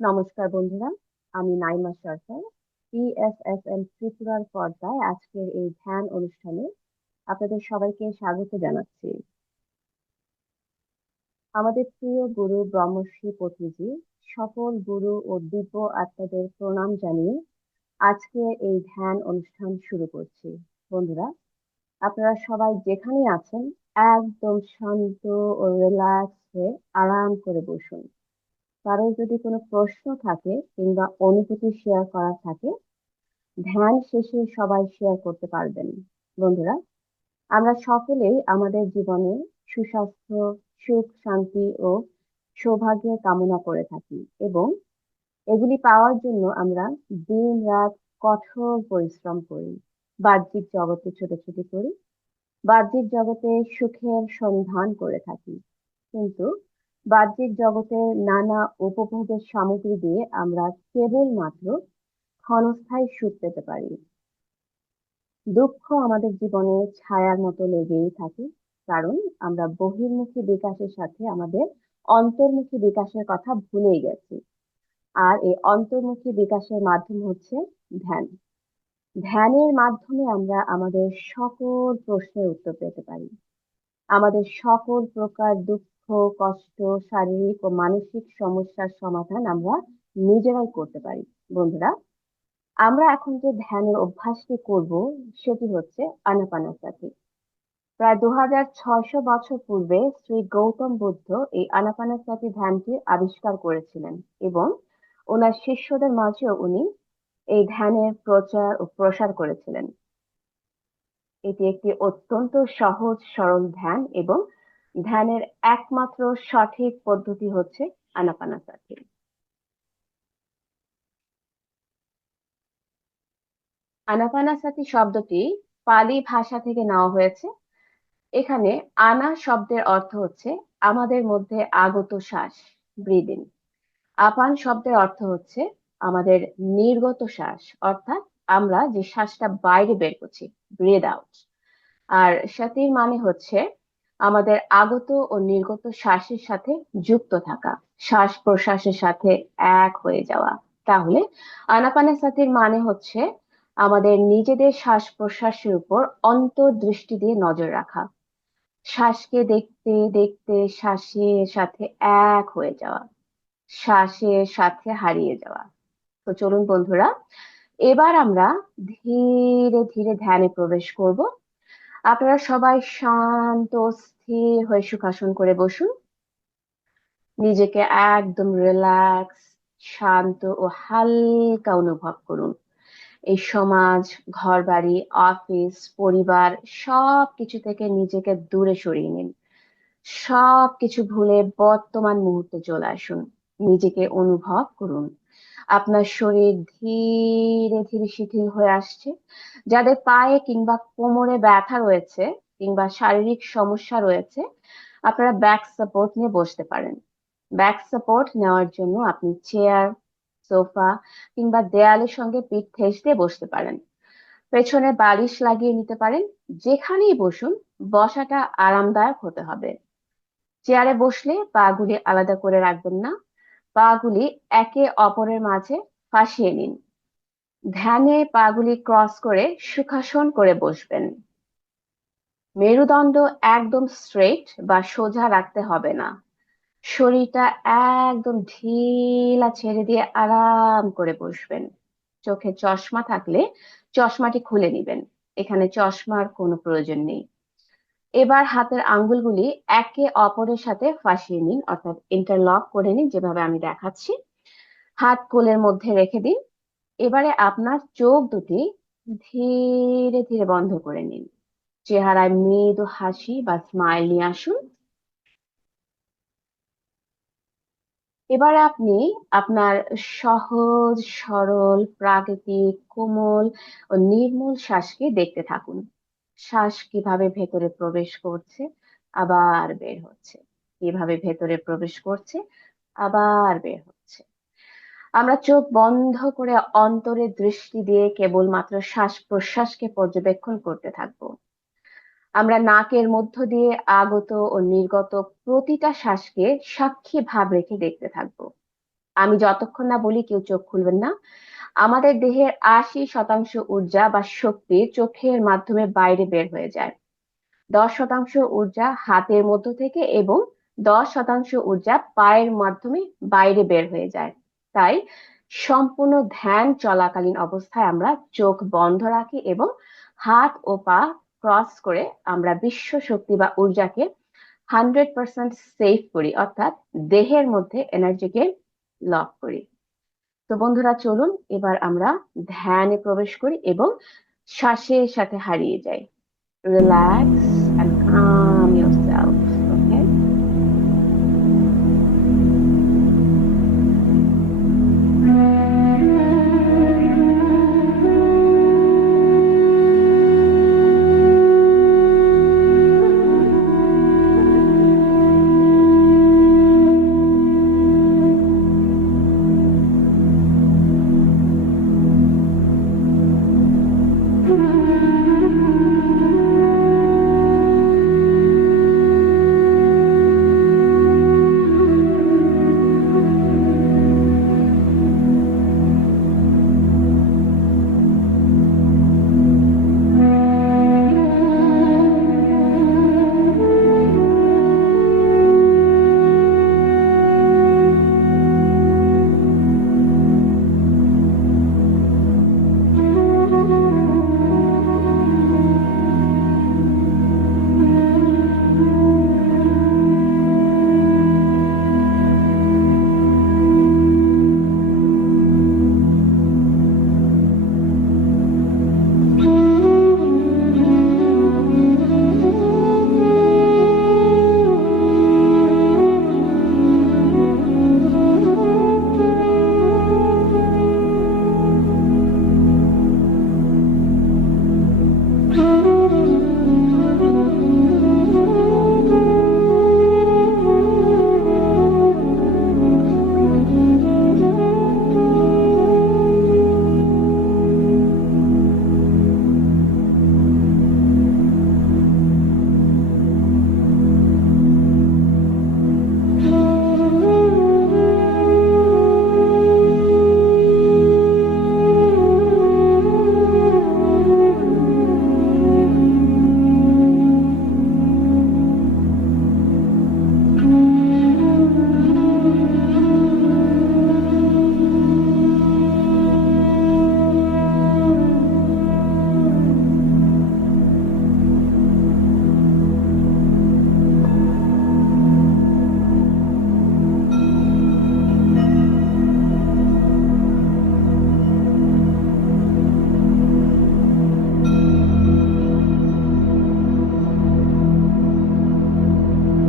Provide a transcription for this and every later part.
নমস্কার বন্ধুরা, আমি নাইমা সরকার। পিএসএসএম ত্রিপুরার পর্দায় আজকের এই ধ্যান অনুষ্ঠানে আপনাদের সবাইকে স্বাগত জানাচ্ছি। আমাদের প্রিয় গুরু ব্রহ্মশ্রী পত্রিজি সকল গুরু ও দিব্য আত্মাদের প্রণাম জানিয়ে আজকে এই ধ্যান অনুষ্ঠান শুরু করছি। বন্ধুরা, আপনারা সবাই যেখানেই আছেন একদম শান্ত ও রিল্যাক্স হয়ে আরাম করে বসুন। কারো যদি কোনো প্রশ্ন থাকে কিংবা অনুভূতি শেয়ার করা থাকে, ধ্যান শেষে সবাই শেয়ার করতে পারবেন। বন্ধুরা, আমরা সকলেই আমাদের জীবনে সুস্বাস্থ্য, সুখ, শান্তি ও সৌভাগ্যের কামনা করে থাকি এবং এগুলি পাওয়ার জন্য আমরা দিন রাত কঠোর পরিশ্রম করি, বাহ্যিক জগতে ছোটাছুটি করি, বাহ্যিক জগতে সুখের সন্ধান করে থাকি। কিন্তু বাহ্যিক জগতে নানা উপভোগের সামগ্রী দিয়ে আমরা কেবলমাত্র ক্ষণস্থায়ী সুখ পেতে পারি। দুঃখ আমাদের জীবনে ছায়ার মতো লেগেই থাকে, কারণ আমরা বহির্মুখী বিকাশের সাথে আমাদের অন্তর্মুখী বিকাশের কথা ভুলেই গেছি। আর এই অন্তর্মুখী বিকাশের মাধ্যম হচ্ছে ধ্যান। ধ্যানের মাধ্যমে আমরা আমাদের সকল প্রশ্নের উত্তর পেতে পারি। আমাদের সকল প্রকার দুঃখ, কষ্ট, শারীরিক ও মানসিক সমস্যার সমাধান আমরা নিজেরাই করতে পারি। বন্ধুরা, আমরা এখন যে ধ্যানের অভ্যাসটি করব সেটি হচ্ছে আনাপানাসাতি। প্রায় 2600 বছর পূর্বে শ্রী গৌতম বুদ্ধ এই আনাপানাসাতি ধ্যানটি আবিষ্কার করেছিলেন এবং ওনার শিষ্যদের মাঝেও উনি এই ধ্যানের প্রচার ও প্রসার করেছিলেন। এটি একটি অত্যন্ত সহজ সরল ধ্যান এবং ধ্যানের একমাত্র সঠিক পদ্ধতি হচ্ছে আনাপানাসাতি। আনাপানাসাতি শব্দটি পালি ভাষা থেকে নেওয়া হয়েছে। এখানে আনা শব্দের অর্থ হচ্ছে আমাদের মধ্যে আগত শ্বাস, ব্রিদিং। আপান শব্দের অর্থ হচ্ছে আমাদের নির্গত শ্বাস, অর্থাৎ আমরা যে শ্বাসটা বাইরে বের করছি, ব্রেদ আউট। আর সাতির মানে হচ্ছে আমাদের আগত ও নির্গত শ্বাসের সাথে যুক্ত থাকা, শ্বাস প্রশ্বাসের সাথে এক হয়ে যাওয়া। তাহলে আনাপানাসাতির মানে হচ্ছে আমাদের নিজেদের শ্বাস প্রশ্বাসের উপর অন্তর্দৃষ্টি দিয়ে নজর রাখা, শ্বাসকে দেখতে দেখতে শ্বাসের সাথে এক হয়ে যাওয়া, শ্বাসের সাথে হারিয়ে যাওয়া। তো চলুন বন্ধুরা, এবার আমরা ধীরে ধীরে ধ্যানে প্রবেশ করব। আপনারা সবাই শান্ত স্থির হয়ে সুখাসন করে বসুন। নিজেকে একদম রিল্যাক্স, শান্ত ও হালকা অনুভব করুন। এই সমাজ, ঘরবাড়ি, অফিস, পরিবার সবকিছু থেকে নিজেকে দূরে সরিয়ে নিন। সবকিছু ভুলে বর্তমান মুহূর্তে চলে আসুন। নিজেকে অনুভব করুন। আপনার শরীর ধীরে ধীরে শিথিল হয়ে আসছে। যাদের পায়ে কিংবা কোমরে ব্যথা রয়েছে কিংবা শারীরিক সমস্যা রয়েছে, আপনারা ব্যাক সাপোর্ট নিয়ে বসতে পারেন। ব্যাক সাপোর্ট নেওয়ার জন্য আপনি চেয়ার, সোফা কিংবা দেয়ালের সঙ্গে পিঠ ঠেস দিয়ে বসতে পারেন। পেছনে বালিশ লাগিয়ে নিতে পারেন। যেখানেই বসুন, বসাটা আরামদায়ক হতে হবে। চেয়ারে বসলে পা গুলি আলাদা করে রাখবেন না, পা গুলি একে অপরের মাঝে ফাঁসিয়ে নিন। ধ্যানে পা গুলি ক্রস করে সুখাসন করে বসবেন। মেরুদণ্ড একদম স্ট্রেট বা সোজা রাখতে হবে না। শরীরটা একদম ঢিলা ছেড়ে দিয়ে আরাম করে বসবেন। চোখে চশমা থাকলে চশমাটি খুলে নিবেন, এখানে চশমার কোনো প্রয়োজন নেই। এবার হাতের আঙ্গুলগুলি একে অপরের সাথে ফাঁসিয়ে নিন, অর্থাৎ ইন্টারলক করে নিন, যেভাবে আমি দেখাচ্ছি। হাত কোলের মধ্যে রেখে দিন। এবারে আপনার চোখ দুটি ধীরে ধীরে বন্ধ করে নিন। চেহারায় মৃদু হাসি বা স্মাইল নিয়ে আসুন। এবারে আপনি আপনার সহজ সরল প্রাকৃতিক কোমল ও নির্মল শ্বাসকে দেখতে থাকুন। শ্বাস কিভাবে ভেতরে প্রবেশ করছে, আবার বের হচ্ছে, কিভাবে ভেতরে প্রবেশ করছে, আবার বের হচ্ছে। আমরা চোখ বন্ধ করে অন্তরে দৃষ্টি দিয়ে কেবলমাত্র শ্বাস প্রশ্বাসকে পর্যবেক্ষণ করতে থাকবো। আমরা নাকের মধ্য দিয়ে আগত ও নির্গত প্রতিটা শ্বাসকে সাক্ষী ভাব রেখে দেখতে থাকবো। আমি যতক্ষণ না বলি কেউ চোখ খুলবেন না। আমাদের দেহের 80% ঊর্জা বা শক্তি চোখের মাধ্যমে বাইরে বের হয়ে যায়। 10% ঊর্জা হাতের মধ্য থেকে এবং 10% ঊর্জা পায়ের মাধ্যমে বাইরে বের হয়ে যায়। তাই সম্পূর্ণ ধ্যান চলাকালীন অবস্থায় আমরা চোখ বন্ধ রাখি এবং হাত ও পা ক্রস করে আমরা বিশ্ব শক্তি বা ঊর্জাকে 100% সেভ করি, অর্থাৎ দেহের মধ্যে এনার্জিকে লক করি। তো বন্ধুরা, চলুন এবার আমরা ধ্যানে প্রবেশ করি এবং শ্বাসের সাথে হারিয়ে যাই। Relax and calm yourself. Okay?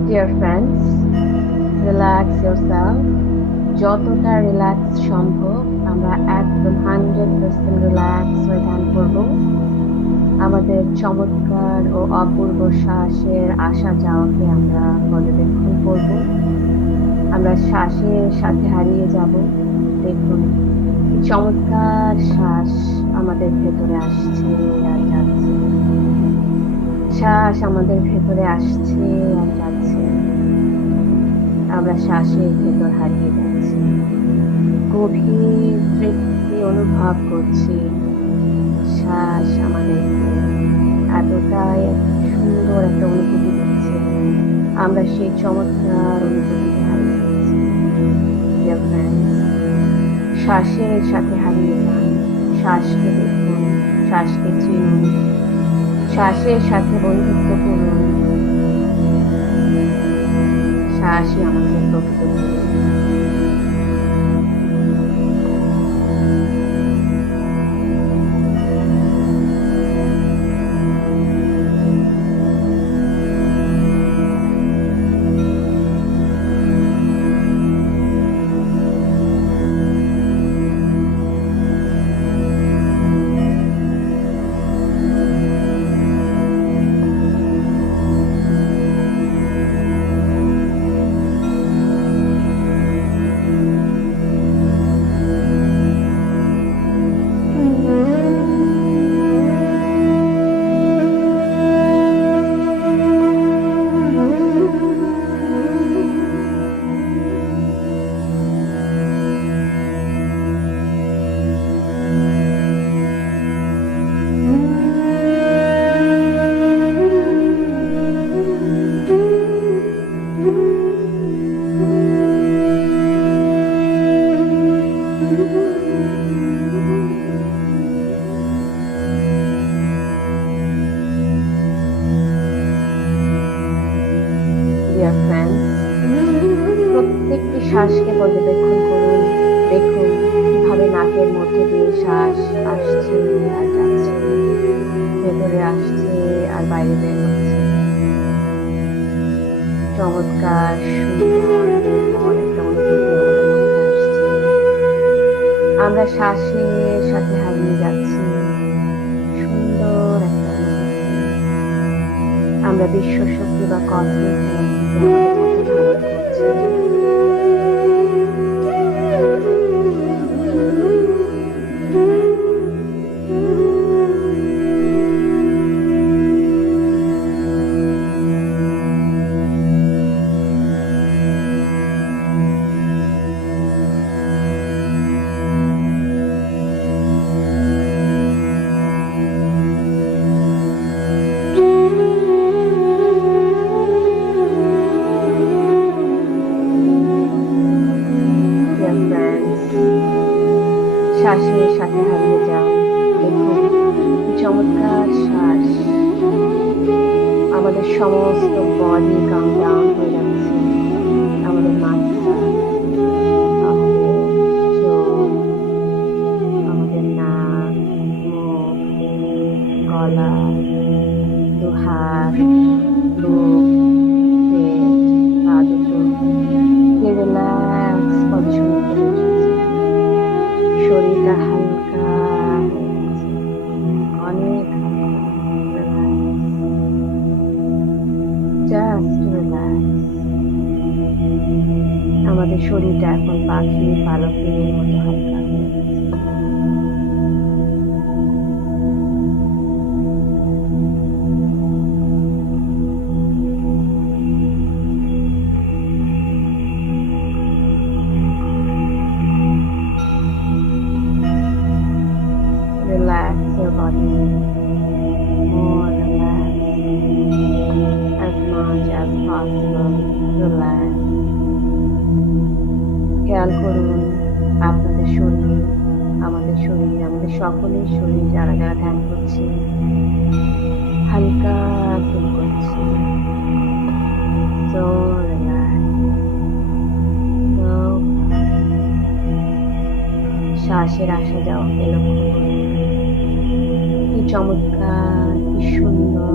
Dear friends, relax yourself. যতটা রিল্যাক্স সম্ভব আমরা একদম 100% রিল্যাক্স হয়ে ধ্যান করব। আমাদের চমৎকার ও অপূর্ব শ্বাসের আসা যাওয়াকে আমরা পর্যবেক্ষণ করব। আমরা শ্বাসের সাথে হারিয়ে যাব। দেখুন, চমৎকার শ্বাস আমাদের ভেতরে আসছে আর যাচ্ছে। শ্বাস আমাদের ভেতরে আসছে আর যাচ্ছে। আমরা শ্বাসের ভেতর হারিয়ে যাচ্ছি। গভীর তৃপ্তি অনুভব করছি। শ্বাস আমাদেরকে এতটাই সুন্দর একটা অনুভূতি দিচ্ছে, আমরা সেই চমৎকার অনুভূতিকে হারিয়ে যাচ্ছি। Dear friends, শ্বাসের সাথে হারিয়ে যান। শ্বাসকে দেখুন, শ্বাসকে চিনুন, শ্বাসের সাথে বন্ধুত্ব করুন। শ্বাসই আমাদের প্রকৃত জীবন। নাকের মধ্য দিয়ে শ্বাস আসছে আর যাচ্ছে, ভেতরে আসছে আর বাইরে বের হচ্ছে। চমৎকার সুন্দর নির্মল একটা অনুভূতি আমাদের মধ্যে আসছে। আমরা শ্বাসের সাথে হারিয়ে যাচ্ছি সুন্দর একটা অনুভূতি। আমরা বিশ্ব শক্তি বা কসমিক এনার্জিকে আমাদের মধ্যে ধারণ করছি। Dear friends, শ্বাসের সাথে হারিয়ে যান। দেখুন কি চমৎকার শ্বাস। আমাদের সমস্ত বডি কাম ডাউন হয়ে যাচ্ছে। আমাদের মাথা, আমাদের চোখ, আমাদের নাক, মুখ, গলা, দু হাত, বুক, পেট, পা দুটো রিল্যাক্স পজিশনে চলে এসেছে। শরীরটা হালকা হয়ে গেছে, অনেক হালকা। Just relax. আমাদের শরীরটা এখন পাখির পালকের মতো হালকা হয়ে গেছে। Relax your body, more relaxed, as much as possible. Relax. খেয়াল করুন আপনাদের শরীর, আমাদের সকলের শরীর যারা যারা ধ্যান করছে হালকা ফিল করছে। So relax. So শ্বাসের আসা যাওয়াকে লক্ষ্য করুন। কি চমৎকার, কি সুন্দর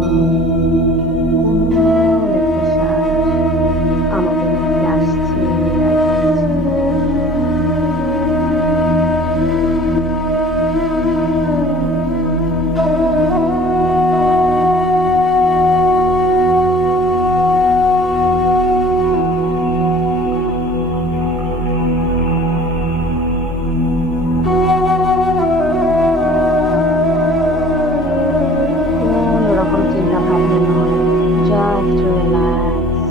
কোমল একটা শ্বাস আমাদের মধ্যে আসছে আর যাচ্ছে। চিন্তা ভাবনা নয়, জাস্ট রিল্যাক্স,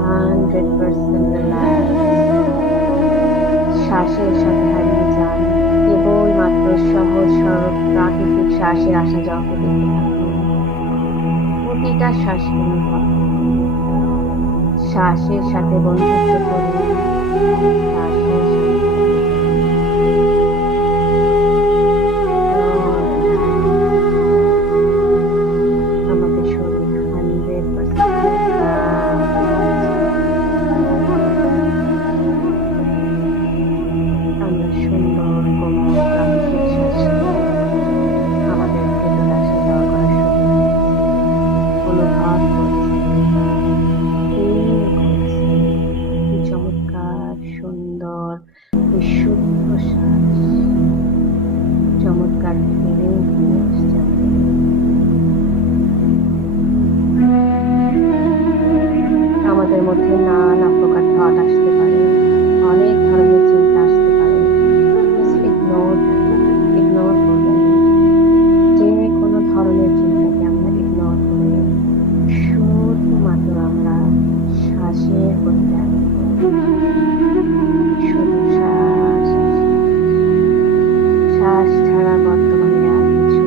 100% রিল্যাক্স। শ্বাসের সাথে হারিয়ে যান, কেবলমাত্র সহজ সরল প্রাকৃতিক শ্বাসের আসা যাওয়াকে দেখতে থাকুন। প্রতিটা শ্বাসকে অনুভব করুন, শ্বাসের সাথে বন্ধুত্ব করুন, শ্বাসের সাথে বিশুদ্ধ শ্বাস, চমৎকার ফিরে আসছে। আমাদের মধ্যে নানা প্রকার থট আসতে পারে, অনেক ধরনের চিন্তা আসতে পারে। ইগনোর করবেন, যে কোনো ধরনের চিন্তাকে আমরা ইগনোর করে শুধুমাত্র আমরা শ্বাসের প্রতি ধ্যান করব। শুধু শ্বাস ছাড়া বর্তমানে আর কিছু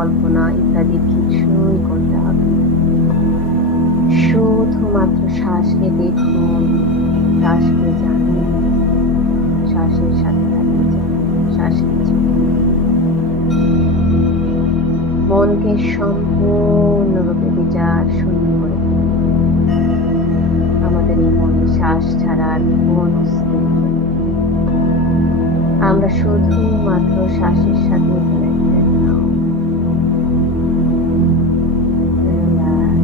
কল্পনা ইত্যাদি কিছুই করতে হবে না। শুধুমাত্র শ্বাসকে দেখুন, শ্বাসকে জানুন, শ্বাসের সাথে দাঁড়িয়ে যান, শ্বাস নিচ্ছেন। মনকে সম্পূর্ণরূপে বিচার শূন্য করে ফেলুন। আমাদের এই মনে শ্বাস ছাড়া আর কোনো অস্তিত্ব নেই। আমরা শুধুমাত্র শ্বাসের সাথে connected now. Relax.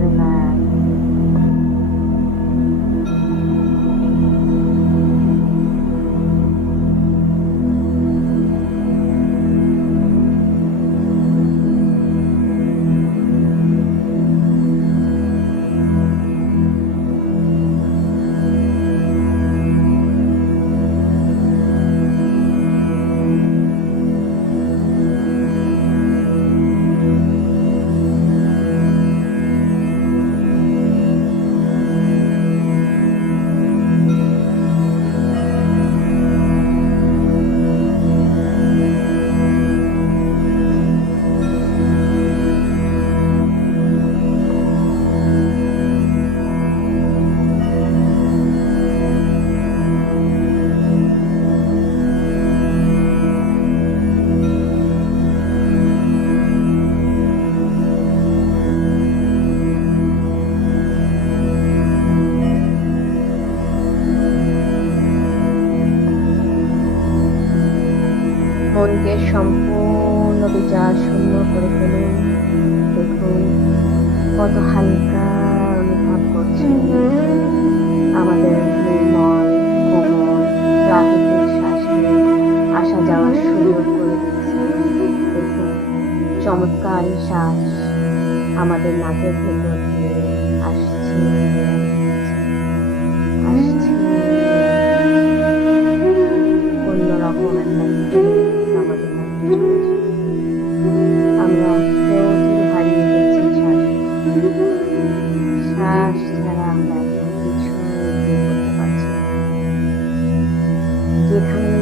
Relax. মনকে সম্পূর্ণ বিচার শূন্য করে ফেলুন। দেখুন কত হালকা অনুভব করছেন। আমাদের নির্মল কোমল প্রাকৃতিক শ্বাসকে আসা যাওয়ার সুযোগ করে দিচ্ছে। দেখুন চমৎকার শ্বাস আমাদের নাকের ভেতর দিয়ে আসছে আসছে, অন্যরকম একটা ফিলিংস আমাদের মধ্যে চলে এসেছে। আমরা টোটালি হারিয়ে গেছি শ্বাস ছাড়া আমরা এখন কিছু করতে পারছি না। যেখানে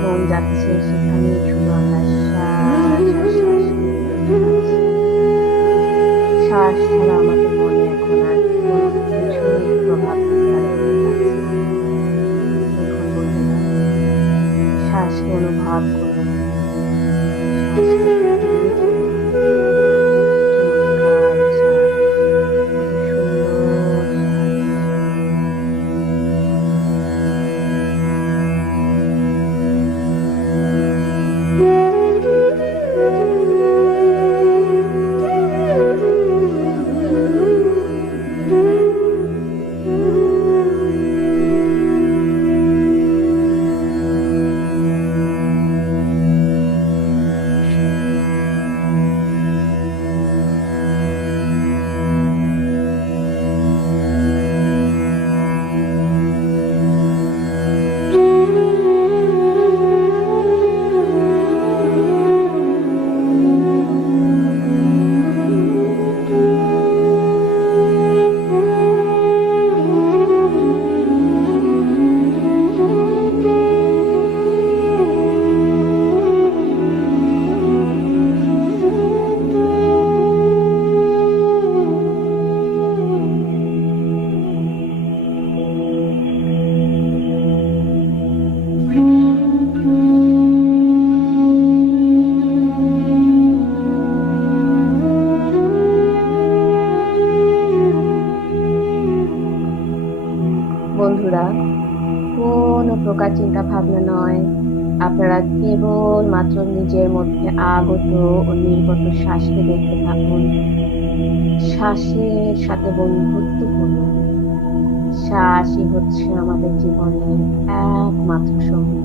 মন যাচ্ছে সেখানে শুধু আমরা শ্বাস আর শ্বাস নিতে পারছি। শ্বাস ছাড়া আমাদের মনে এখন আর কোনো কিছুই প্রভাব ফেলতে পারছে না। দেখুন বন্ধুরা, শ্বাসকে অনুভব করুন, শ্বাসকে ফিরিয়ে ফেলুন। চমৎকার শ্বাস, কত সুন্দর শ্বাস। বন্ধুরা, কোনো প্রকার চিন্তা ভাবনা নয়, আপনারা কেবল মাত্র নিজের মধ্যে আগত ও নির্গত শ্বাসকে দেখতে থাকুন। শ্বাসের সাথে বন্ধুত্ব করুন। শ্বাসই হচ্ছে আমাদের জীবনের একমাত্র সঙ্গী।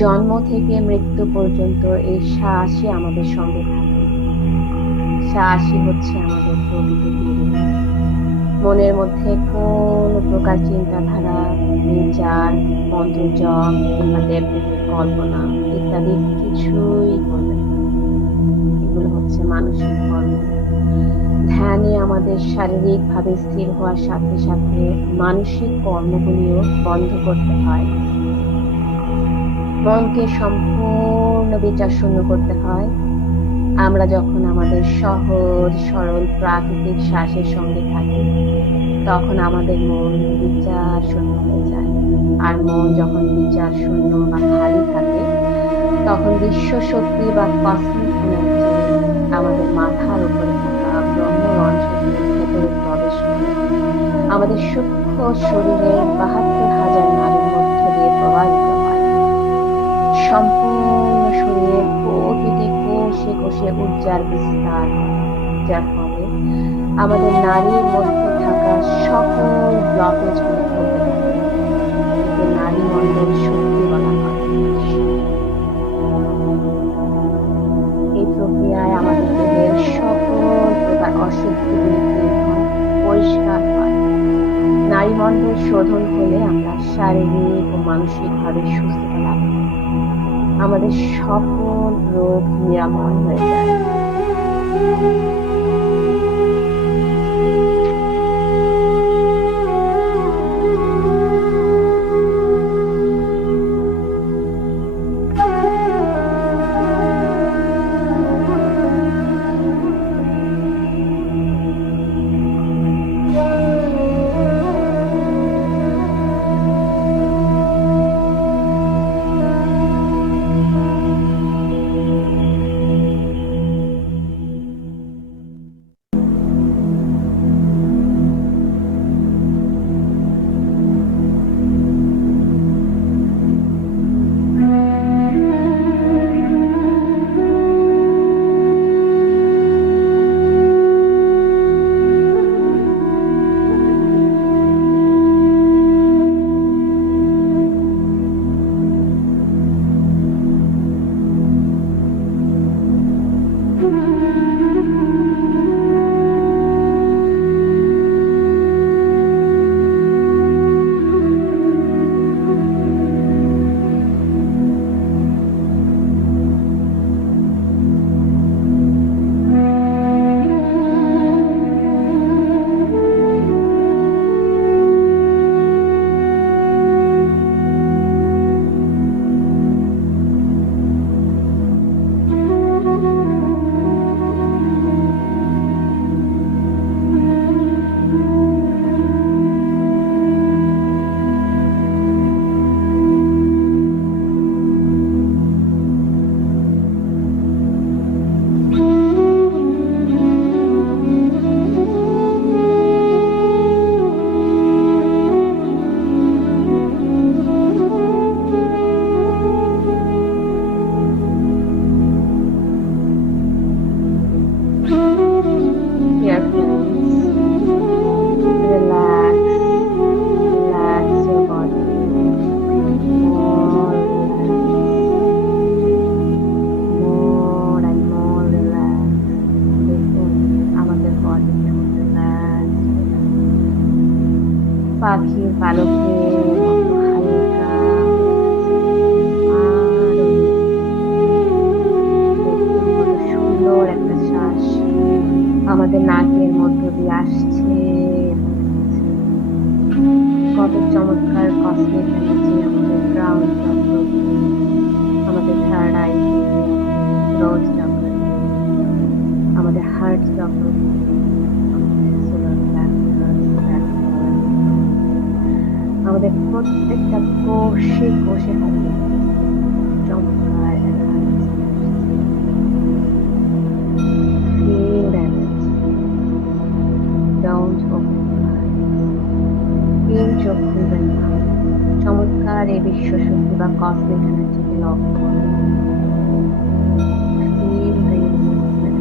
জন্ম থেকে মৃত্যু পর্যন্ত এই শ্বাসই আমাদের সঙ্গে থাকে। শ্বাসই হচ্ছে আমাদের প্রকৃত গুরু। মনের মধ্যে কোনো প্রকার চিন্তাধারা, বিচার, মন্ত্র জপ কিংবা দেবদেবীর কল্পনা ইত্যাদি কিছুই করবেন না। এগুলো হচ্ছে মানসিক কর্ম। ধ্যানে আমাদের শারীরিকভাবে স্থির হওয়ার সাথে সাথে মানসিক কর্মগুলিও বন্ধ করতে হয়। মনকে সম্পূর্ণ বিচার শূন্য করতে হয়। আমরা যখন আমাদের সহজ সরল প্রাকৃতিক শ্বাসের সঙ্গে থাকি, তখন আমাদের মন বিচার শূন্য হয়ে যায়। আর মন যখন বিচার শূন্য বা খালি থাকে, তখন বিশ্ব শক্তি বা কসমিক এনার্জি আমাদের মাথার উপরে থাকা ব্রহ্ম রন্ধ্রদের ভেতরে প্রবেশ করে আমাদের সূক্ষ্ম শরীরের ৭২,০০০ নাড়ির মধ্য দিয়ে প্রবাহিত হয়। সম্পূর্ণ শরীরের প্রতিটি কোষে কোষে ঊর্জার বিস্তার হয়, যার ফলে আমাদের নাড়ির মধ্যে থাকা সকল ব্লকেজ গুলো খুলতে থাকে। একে নাড়ি মণ্ডল শক্তি বলা হয়। এই প্রক্রিয়ায় আমাদের দেহের সকল প্রকার অশুদ্ধিগুলি দূর হয়, পরিষ্কার হয়। নাড়িমণ্ডল শোধন হলে আমরা শারীরিক ও মানসিকভাবে সুস্থতা লাভ করি। আমাদের সকল রোগ নিরাময় হয়ে যায়। Dear friends, relax, relax your body, more relaxed, more and more relaxed. দেখুন আমাদের বডি কেমন রিল্যাক্স, পাখির পালকের মতো হালকা, আর দেখুন কত সুন্দর একটা শ্বাস আমাদের নাকের মধ্য দিয়ে আসছে এবং যাচ্ছে। কত চমৎকার কসমিক এনার্জি আমাদের ক্রাউন চক্র দিয়ে, আমাদের থার্ড আই দিয়ে, রোজ চক্র দিয়ে, আমাদের হার্ট চক্র দিয়ে, আমাদের সোলার প্লেক্সাস, আমাদের প্রত্যেকটা কোষে কোষে থাকে চমৎকার energy. Feel the energy. Don't open your eyes. কেউ চোখ খুলবেন না। চমৎকার এই বিশ্ব শক্তি বা কসমিক এনার্জিকে লক্ষ্য করুন। Feel the movement.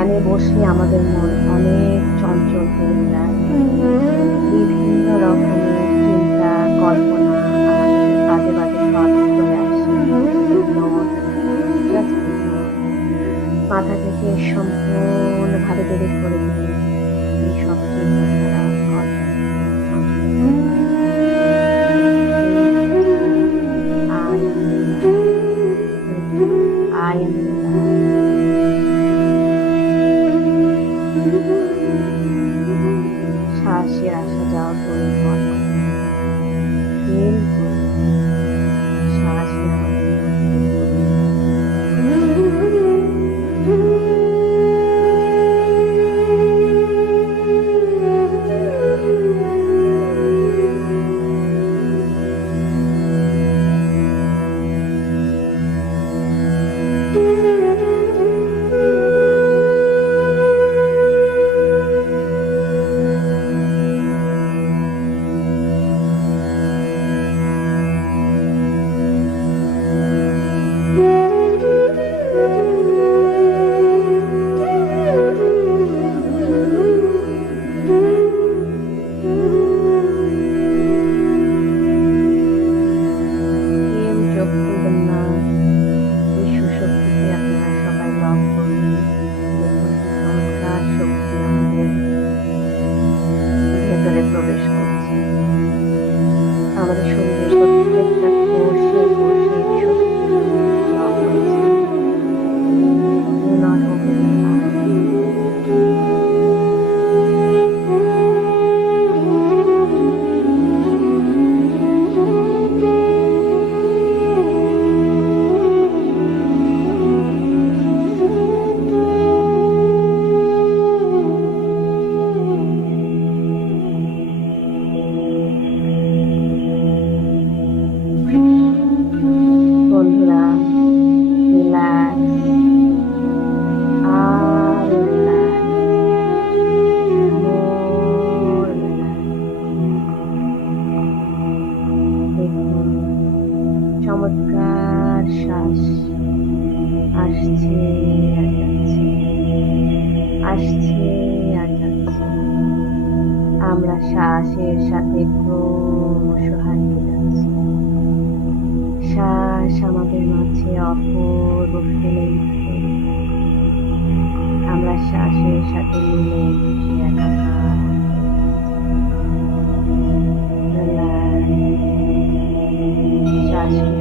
ধ্যানে বসলে আমাদের মন অনেক চঞ্চল হয়ে যায়। বিভিন্ন রকমের চিন্তা, কল্পনা আমাদের বাজে থটস চলে আসে। Ignore, just ignore. মাথা থেকে সম্পূর্ণভাবে ডিলিট করে দিন এইসব চিন্তাধারা, কল্পনা। I am শ্বাসের আসা যাওয়া পরিমাণ ফিল করুন। শ্বাস চোখ খুলবেন না। এই সুশক্তিতে আপনারা সবাই লক করুন। দেখুন কি চমৎকার শক্তি আমাদের ভেতরে প্রবেশ করছে। আমাদের শরীরের প্রত্যেকটা কোষে কোষে এই শক্তি লক হয়েছে। Do not open your eyes. বন্ধুরা, রিল্যাক্স আর রিল্যাক্স, মোর রিল্যাক্স। দেখুন চমৎকার শ্বাস আসছে আর যাচ্ছে, আসছে আর যাচ্ছে। আমরা শ্বাসের সাথে ক্রমশ হারিয়ে যাচ্ছি। শ্বাস আমাদের মাঝে অপূর্ব ফিলিংস। আমরা শ্বাসের সাথে মিলে মিশে একাকার। শ্বাসকে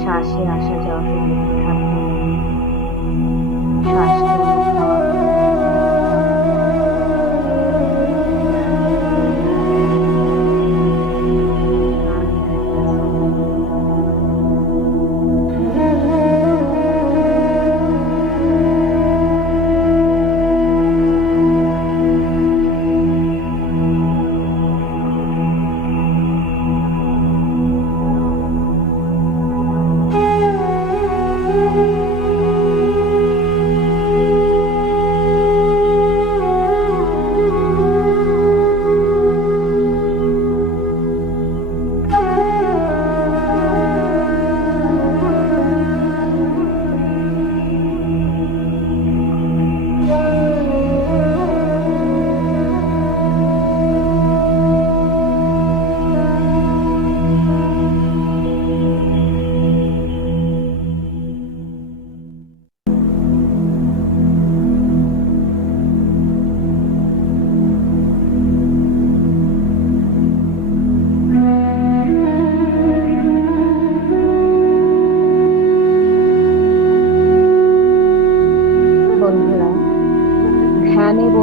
শ্বাসে আসা যাওয়াকে দেখতে থাকুন। শ্বাসকে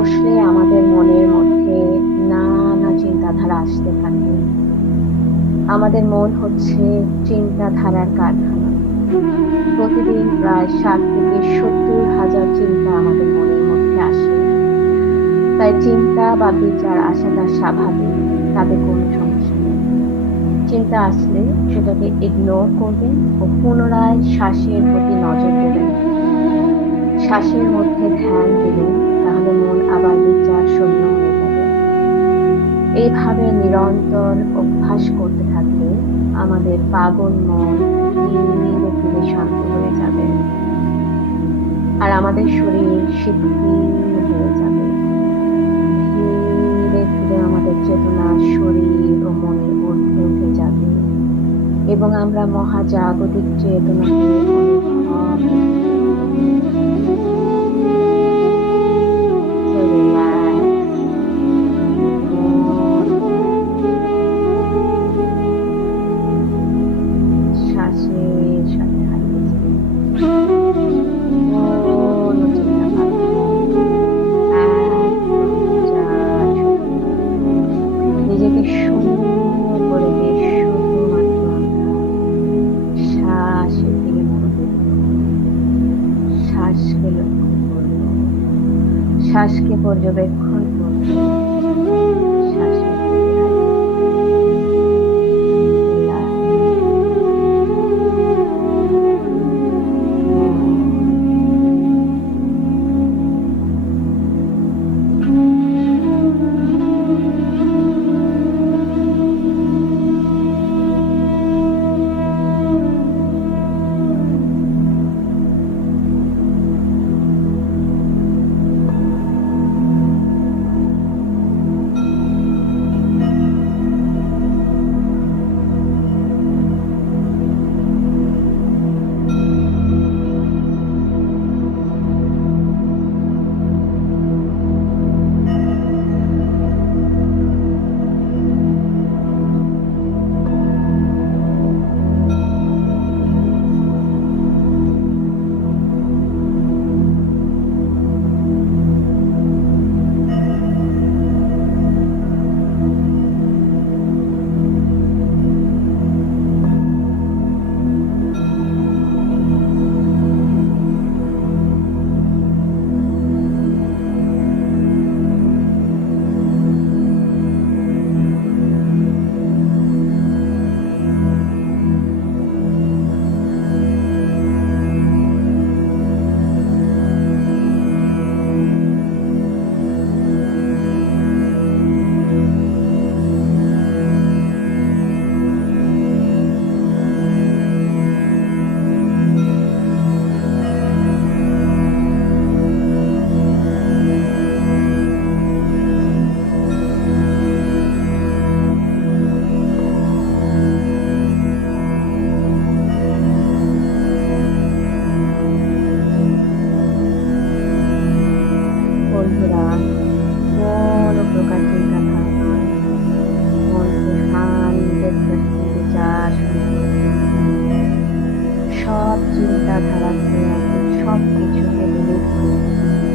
বসলে আমাদের মনের মধ্যে নানা চিন্তাধারা আসতে থাকে। আমাদের মন হচ্ছে চিন্তাধারার কারখানা। প্রতিদিন প্রায় ৬০ থেকে ৭০,০০০ চিন্তা আমাদের মনের মধ্যে আসে। তাই চিন্তা বা বিচার আসাটা স্বাভাবিক, তাতে কোনো সমস্যা নেই। চিন্তা আসলে সেটাকে ইগনোর করবেন ও পুনরায় শ্বাসের প্রতি নজর দেবেন। শ্বাসের মধ্যে ধ্যান দিবেন, তাহলে মন আবার বিচার শূন্য হয়ে যাবে। এইভাবে নিরন্তর অভ্যাস করতে থাকলে আমাদের পাগল মন ধীরে ধীরে শান্ত হয়ে যাবে আর আমাদের শরীর শিথিল হয়ে যাবে। ধীরে ধীরে আমাদের চেতনা শরীর ও মনের ঊর্ধ্বে উঠে যাবে এবং আমরা মহাজাগতিক চেতনাকে অনুভব করতে পারবো। So relax, মন শ্বাসের সাথে হারিয়ে যাবে। কোনো চিন্তা ভাবনা একদম বিচার শূন্য। নিজেকে শূন্য করে দিয়ে শুধুমাত্র আমরা শ্বাসের দিকে মনোযোগ দেব। শ্বাসকে লক্ষ্য করব, শ্বাসকে পর্যবেক্ষণ করব, শ্বাসের দিকে হারিয়ে relax, বন্ধুরা, কোনো প্রকার চিন্তা ভাবনা মনকে 100% বিচার শুরু করতে হবে। সব চিন্তাধারাকে একদম সব কিছুকে ডিলিট করে দিতে হবে।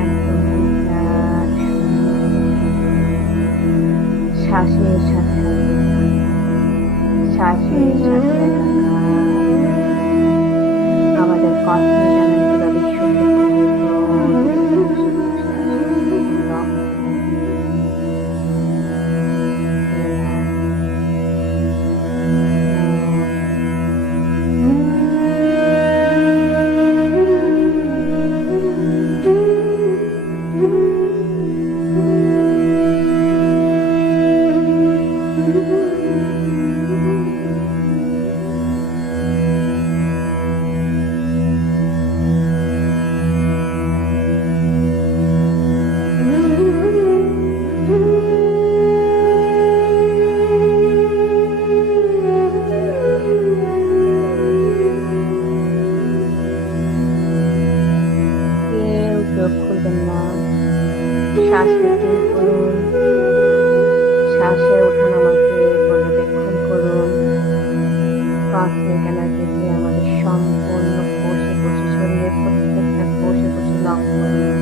একদম বিচার শ্বাসের সাথে শ্বাসের সাথে আমাদের কথা যেন পুরো বিশ্ব চোখ খুলবেন না। শ্বাস কন্ট্রোল করুন, শ্বাসের ওঠানামাকে পর্যবেক্ষণ করুন। কসমিক এনার্জিকে আমাদের সম্পূর্ণ কোষে কোষে শরীরের প্রত্যেকটা কোষে কোষে লক করুন।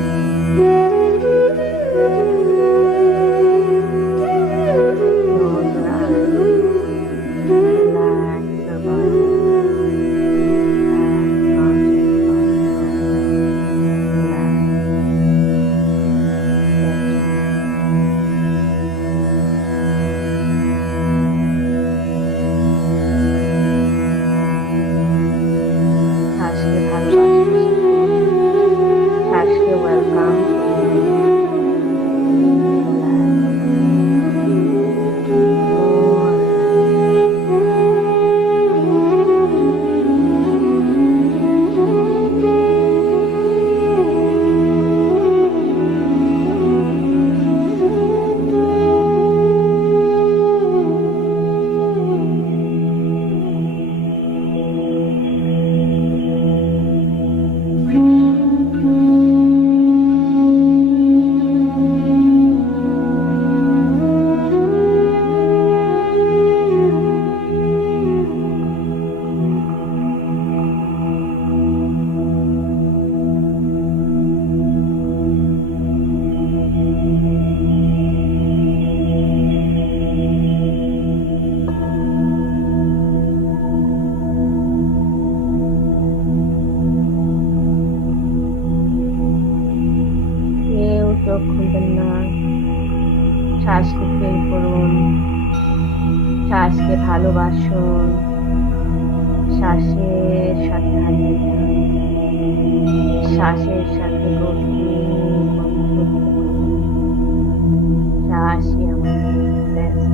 ভালোবাসুন, শ্বাসের সাথে হারিয়ে যান, শ্বাসের সাথে গভীর বন্ধুত্ব করুন। শ্বাসই আমাদের বেস্ট।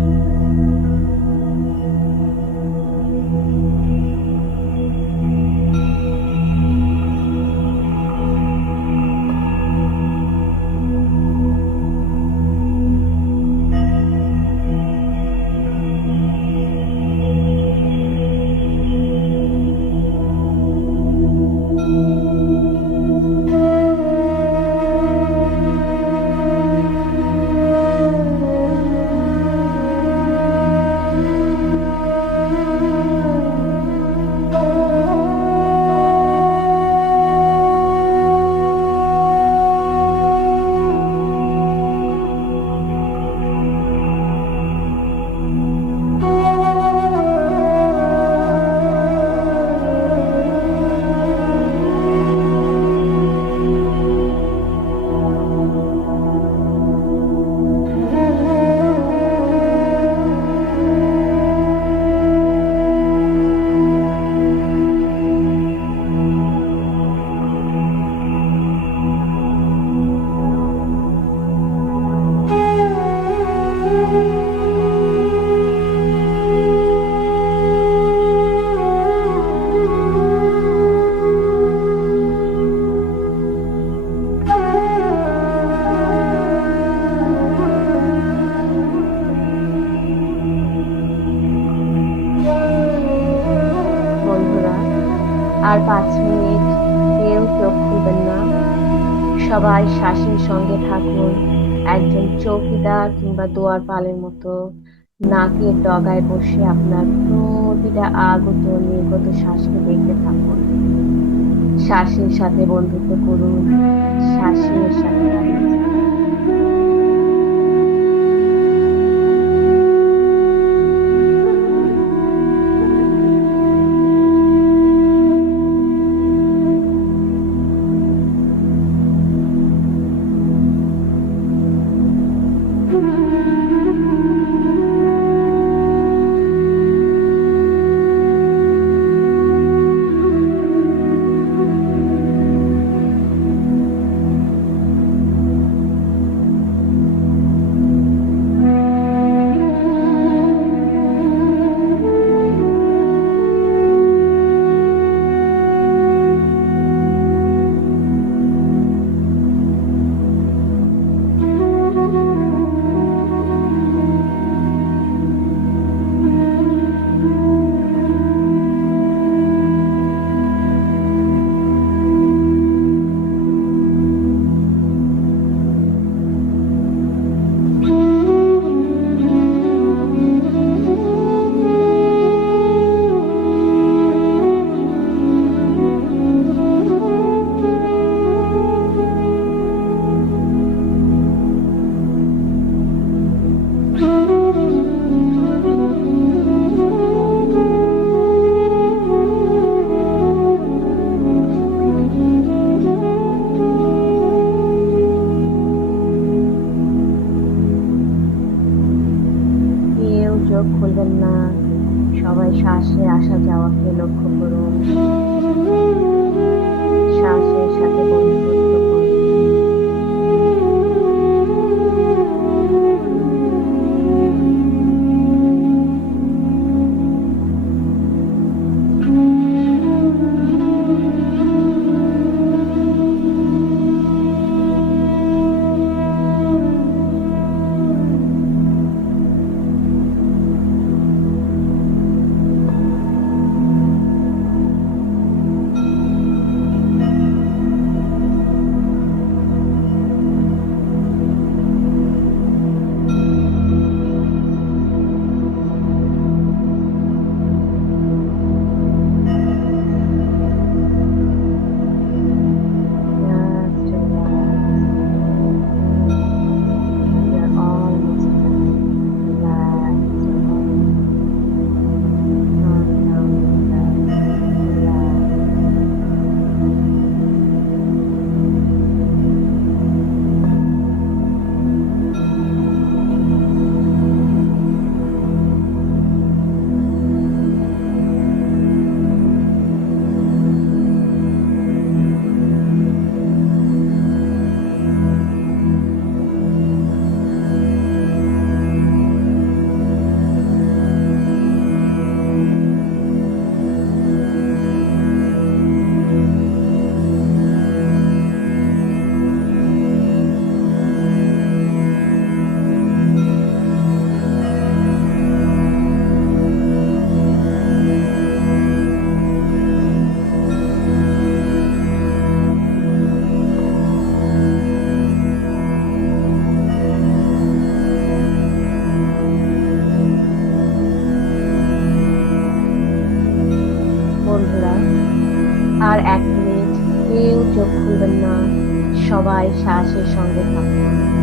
বন্ধুরা, আর 5 মিনিট কেউ চোখ খুলবেন না। সবাই শ্বাসের সঙ্গে থাকুন, একজন চৌকিদার কিংবা দুয়ারপালের মতো নাকের ডগায় বসে আপনার প্রতিটা আগত নির্গত শ্বাসকে দেখতে থাকুন। শ্বাসের সাথে বন্ধুত্ব করুন, শ্বাসের সাথে হারিয়ে যান। কেউ চোখ খুলবেন না, সবাই শ্বাসের সঙ্গে থাকুন।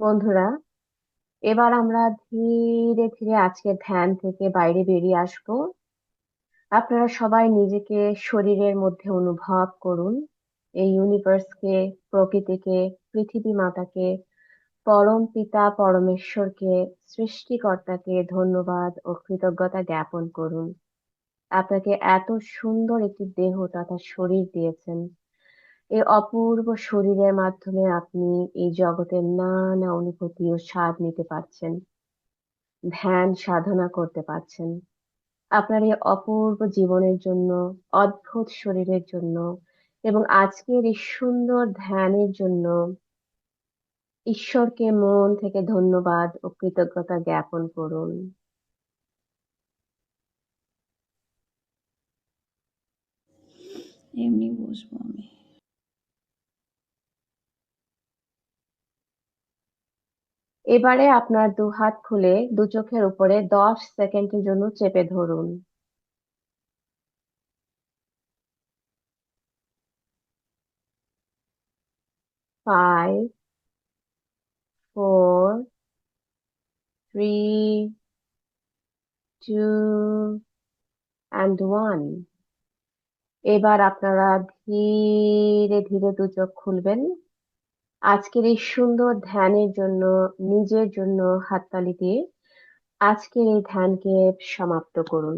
বন্ধুরা, এবার আমরা ধীরে ধীরে আজকের ধ্যান থেকে বাইরে বেরিয়ে আসবো। আপনারা সবাই নিজেকে শরীরের মধ্যে অনুভব করুন। এই ইউনিভার্সকে, প্রকৃতিকে, পৃথিবী মাতাকে, পরম পিতা পরমেশ্বরকে, সৃষ্টিকর্তাকে ধন্যবাদ ও কৃতজ্ঞতা জ্ঞাপন করুন। আপনাকে এত সুন্দর একটি দেহ তথা শরীর দিয়েছেন। এই অপূর্ব শরীরের মাধ্যমে আপনি এই জগতের নানা অনুভূতি ও স্বাদ নিতে পারছেন, ধ্যান সাধনা করতে পারছেন। আপনার এই অপূর্ব জীবনের জন্য, অদ্ভুত শরীরের জন্য এবং আজকের এই সুন্দর ধ্যানের জন্য ঈশ্বরকে মন থেকে ধন্যবাদ ও কৃতজ্ঞতা জ্ঞাপন করুন। এমনি বসবো আমি। এবারে আপনার দুহাত খুলে দু চোখের উপরে 10 সেকেন্ডের জন্য চেপে ধরুন। 5, 4, 3, 2 and 1। এবার আপনারা ধীরে ধীরে দু চোখ খুলবেন। আজকের এই সুন্দর ধ্যানের জন্য নিজের জন্য হাততালি দিয়ে আজকের এই ধ্যানকে সমাপ্ত করুন।